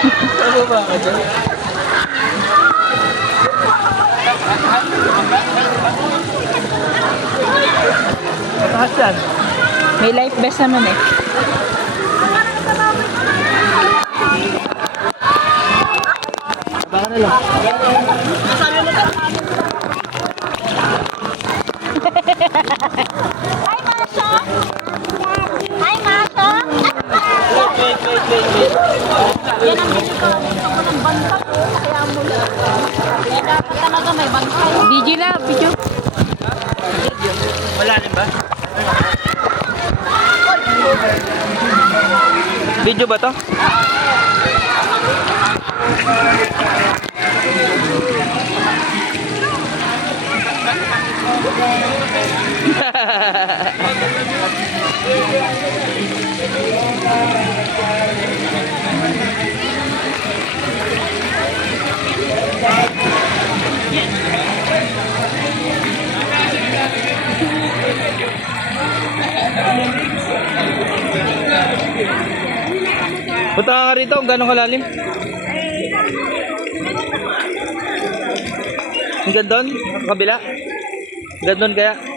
Ano ba ka dyan? Mataas yan. May life vest naman eh. Baka na lang. Hi, Masha! Hi, Masha! Yan ang bili ko. Gusto ko ng bantay. Kaya mo yan. Kaya dapat talaga may bantay. Video na, video. Malalim ba? Video ba to? Punta ka nga rito, gano'ng kalalim? Hanggang doon? Kabila? Hanggang doon kaya?